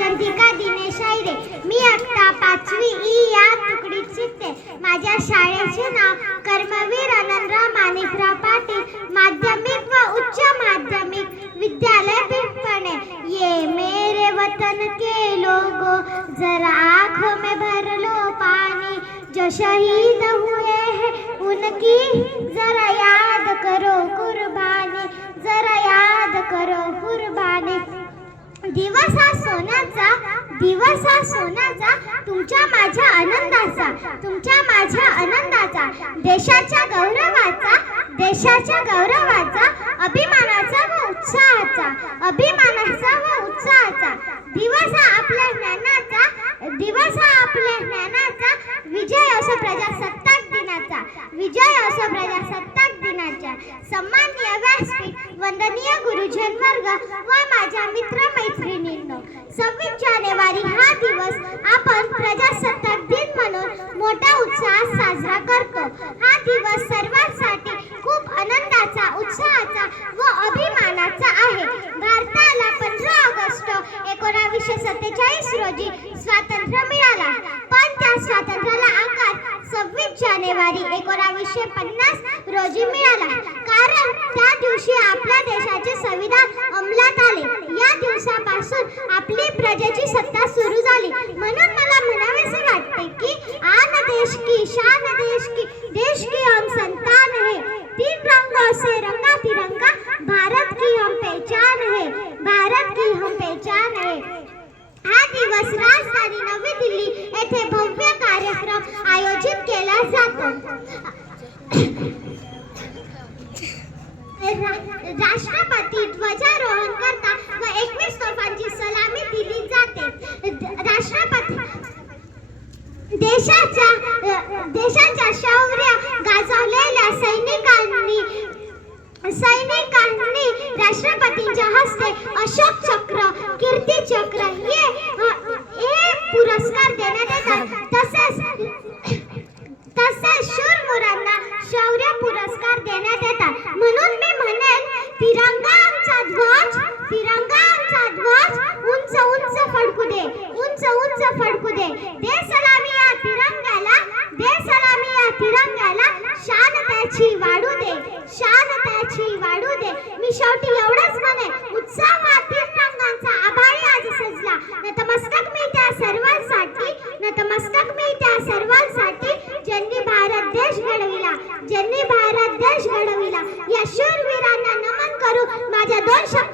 वैजंतिका दिनेश आयरे. मी इयत्ता 5वी या तुकडीत शिकते. माझ्या शाळेचे नाव कर्मवीर आनंदराव माणिकराव पाटील माध्यमिक व उच्च माध्यमिक विद्यालय पिंपणे. ये मेरे वतन के लोगों जरा आँखों में भर लो पानी, जो शहीद हुए हैं उनकी जरा याद करो कुर्बानी, जरा याद करो कुर्बानी. दिवस हा सोन्याचा तुमच्या माझ्या आनंदाचा देशाच्या गौरवाचा अभिमानाचा व उत्साहाचा दिवस हा आपल्या ज्ञानाचा विजय असो प्रजासत्ताक दिनाच्या. सन्माननीय व्यासपीठ, वंदनीय गुरुजन वर्ग व माझ्या मित्र मैत्रिणींनो, 26 जानेवारी हा दिवस आपण प्रजासत्ताक दिन म्हणून मोठ्या उत्साहात साजरा करतो. हा दिवस सर्वांसाठी खूप आनंदाचा, उत्साहाचा व अभिमानाचा आहे. भारताला 15 ऑगस्ट 1947 रोजी स्वातंत्र्य मिळाला, पण त्या स्वातंत्र्याला आकार 26 जानेवारी 1950 रोजी मिळाला, कारण त्या दिवशी आपल्या देशाचे संविधान अंमलात आले. या दिवसापासून आपली प्रजेची सत्ता सुरू झाली. म्हणून मला म्हणावेसे वाटते की आन देश की शान देश की हम संतान है, 3 रंगों से रंगा तिरंगा, भारत की हम पहचान है. हा दिवस राजधानी नवी दिल्ली येथे भव्य कार्यक्रम आयोजित केला जातो. राष्ट्रपती ध्वजारोहण करतात व 21 तोफांची सलामी दिली जाते. राष्ट्रपती देशाच्या शौर्य गाजवलेल्या सैनिकांनी राष्ट्रपतींच्या हस्ते अशोक चक्र, कीर्ती चक्र हे पुरस्कार देण्यात येतात. तसेच शूरवीरांना शौर्य पुरस्कार देण्यात येतात. म्हणून मी म्हणेन, तिरंगा आमचा ध्वज उंच उंच फडकू दे. दे सलामी या तिरंग्याला, शान त्याची वाढू दे. मी शेवटी एवढंच म्हणे, उत्साह हा 3 रंगांचा आभाळी आज सजला. नतमस्तक मी त्या सर्वांसाठी ज्यांनी भारत देश घडविला. या शूरवीरांना नमन करू माझ्या 2 शब्द